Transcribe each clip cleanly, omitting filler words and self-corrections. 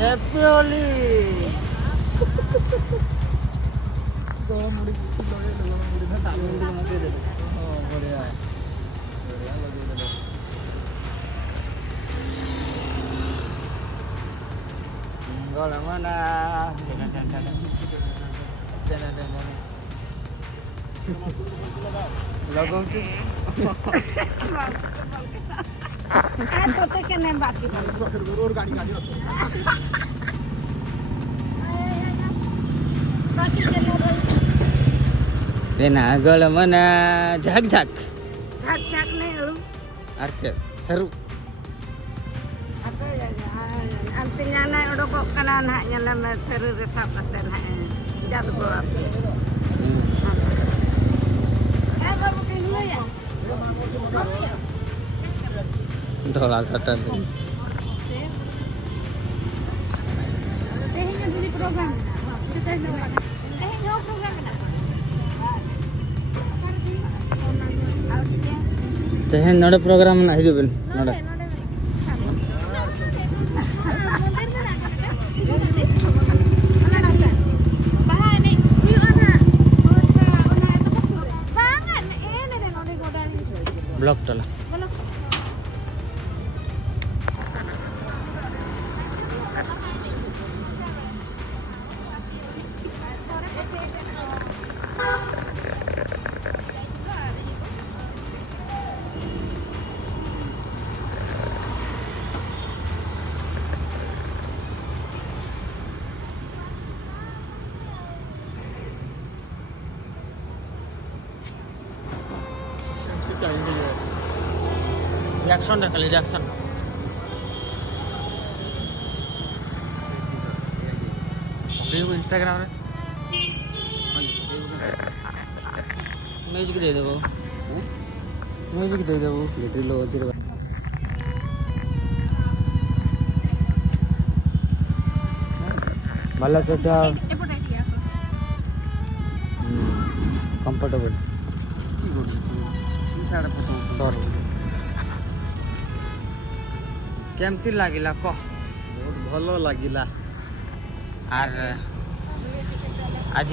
Happy Holi गोल मुड़ी ना साबुन लगे दे ओ बढ़िया बढ़िया लगे दे गोल मना लगाऊ तो के नहीं बाकी और गाड़ी गाड़ी रखो बाकी चलो तेना गोल मना झक झक झक झक नहीं हड़ू अर्चे seru apa ya artinya naik odok kana nak nyelam seru resap kata nak jatuh ke api baru ke dulu ya Dola satan tu. Tehnya jadi program. Kita dah. Tehnya program mana? Tehen nada program na hidup ben. Nada. Blok tola. Reaction dah kali reaction. Video Instagram रे. Music दे दो. Music दे दो. Little लो तेरे. भला सेटा. Comfortable. Sorry. केमती लागिला कह बहुत भलो लागिला आर आज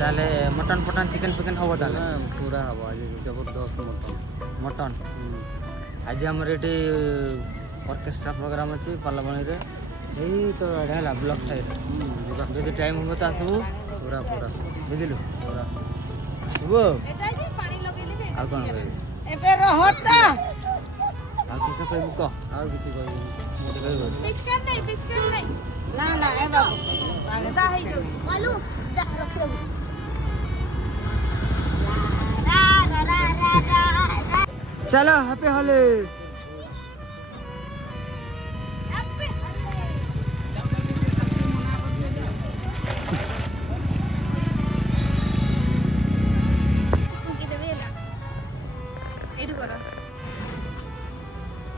ताले मटन पटन चिकन पिकन हबो ताले पूरा हबो आज जबरदस्त मटन आज हमर एटी ऑर्केस्ट्रा प्रोग्राम अछि पालाबणी रे एई तो रहला ब्लॉक साइड जदी टाइम हो त आसबो पूरा पूरा बुझिलु पूरा सुबो एटा जे पानी लगेले दे आ कोन एबे रहता आ किसे कहबो क आ किछि कहबो मते कहबो पिचकर नहीं ना ना ए बाबू पानी दा है जो बोलू जा रखो चलो हैप्पी होली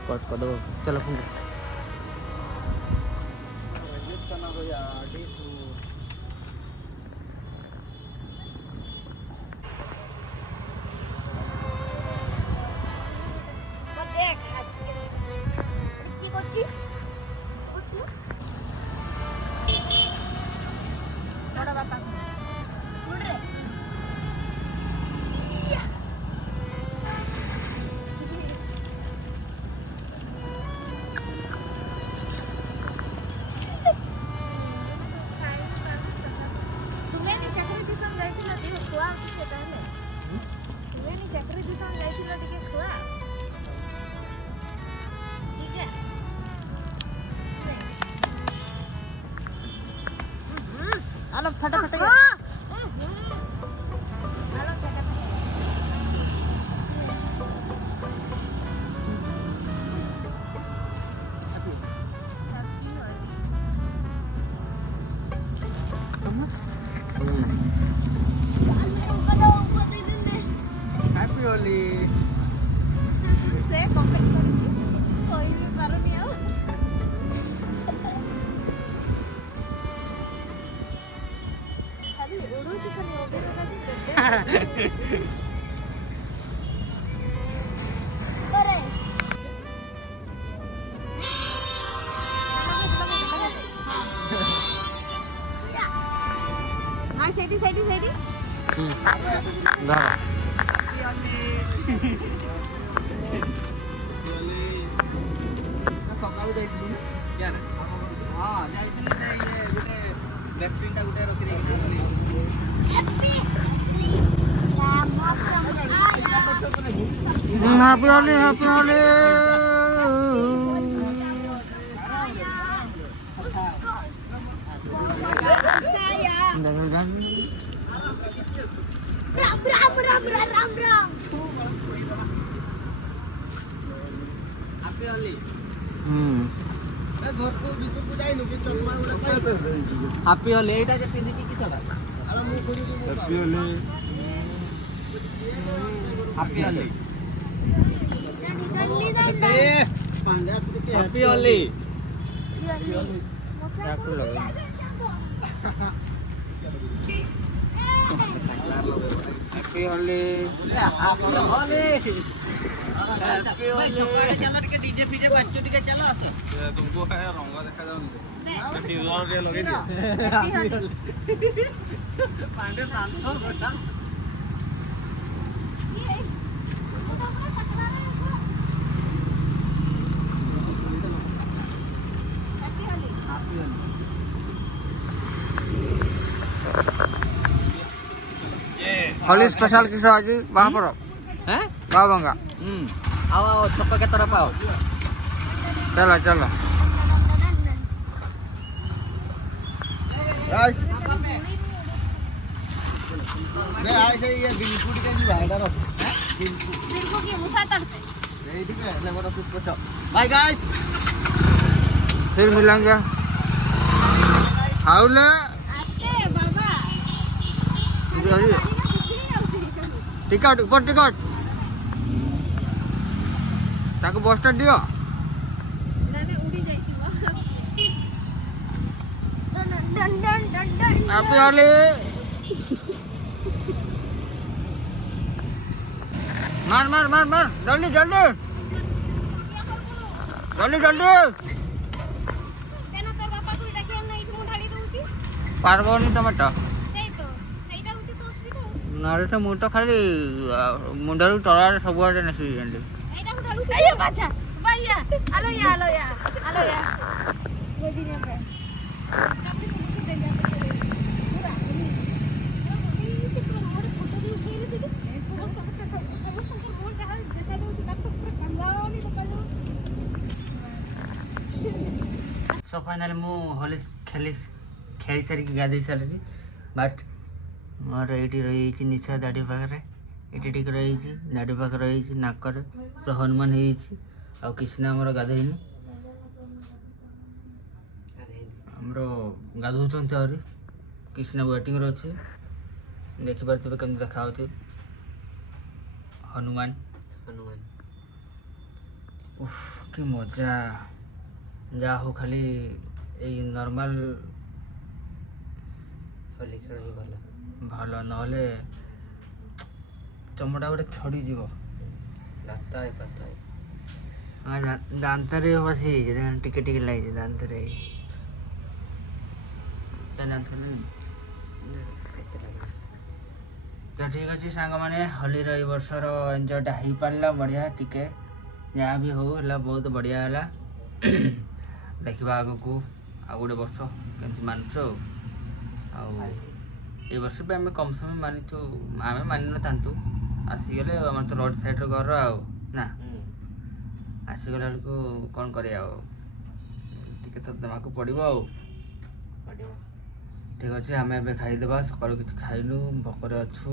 कट कर दो चलो फोन अलग फटाफट हैप्पी होली से कोई भी पारुनी आओ खाली उड़ू चिकन ओबे करे ସେଇଠି ସେଇଠି ସେଇଠି ଧର ସକାଳୁ ଯାଇଥିଲୁ ହଁ ଯାଇଥିଲି ଗୋଟେ ଭ୍ୟାକ୍ସିନଟା ଗୋଟେ ରଖିଦେଇକି happy Holi, happy Holi. Happy Holi ଘରକୁ ଭିତରକୁ ଯାଇନୁ କି ଚଷମା ଗୋଟେ ହାପି ହୋଲି ଏଇଟା ଯେ ପିନ୍ଧିକି କି ଚଲା happy Holi. Happy Holi happy Holi Happy Holi. Happy Holi ଚାଲ ଟିକେ ଡିଜେ ଫିଜେ ବାଜୁ ଟିକେ ଚାଲ ଆସ तुमको है रंग देखा जाऊनी सिंदूर रे लगे दियो ପାଣ୍ଡେ ବାନ୍ଧ ଗୋଟା Holi special किस आज वहाँ पर हैं वहाँ बंगा आओ आओ छक्का के तरफ आओ चलो चलो गाइस मैं ऐसे ये बिल्कुल के जी भाईडा रो हैं बिल्कुल की मुसा तड़ते ये ठीक है लेवर ऑफ पुश बाय गाइस फिर मिलेंगे हाउले आके बाबा टिकट ऊपर टिकट ताको बस स्टैंड दियो नाने उड़ी जाईती डन डन डन डन हैप्पी होली मार मार मार मार जल्दी जल्दी जल्दी जल्दी तेना तोर बापा को डाके हम नहीं मुंह ढाली दउची पारबोनी टमाटो सेई तो सेईटा होची तो असुविधा नरे तो मुंड खाली मुंडरू तळारे सबुआडे नसी जेंदी एटा को ढालू अयो बाचा भैया आलो या आलो या आलो या गोदी ने पे काफी सुंदर दे जा पूरा ये तो मोर फोटो भी उठेले से समस्त मोर जहां देखा दउची तब तो पूरा कंगाली बकालो सो फाइनली मु होली खेली सारी गाधे सारी बट मोर ये रही निशा दाढ़ी पाखे ये टिक रही दाढ़ी पाखे रही नाकर पूरा हनुमान हो कृष्ण आमर गाधोनी आमर गाधौंट आहरी कृष्ण वेटिंग अच्छे देखिपे कमी देखा हनुमान हनुमान कि मजा जा हो खाली ये नॉर्मल होली खेल ही भल भल नहले चमड़ा गोटे छड़ी जीव दाता है पता है हाँ दांतरे बस टिके टिके लगे दांतरे तो ठीक अच्छे सांग मैंने होली वर्षर एंजयटा हो पारा बढ़िया टिके जहाँ भी हो बहुत बढ़िया है देखा आग को आ गोटे वर्ष केमती मानुच ये वर्ष भी आम कम समय मानिचु आम मानि न था आसीगले आम तो रोड साइड घर ना आसीगला बेलू कौन कर तो देवाक पड़ो ठीक अच्छे आम ए खाईदेवा सकाल किसी खाइनु भोकर अच्छु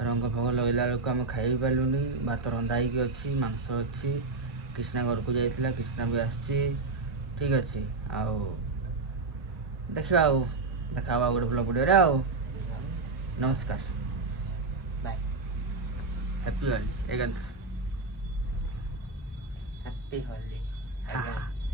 रंग फग लगेला बेलू आम खाई पारूनी भात रंधा हो अच्छी मांस अच्छी कृष्णा घर को जाइला कृष्णा भी आसी ठीक अच्छे आओ देखा देखा गोटे भल वीडियो आओ नमस्कार bye happy Holi again happy Holi against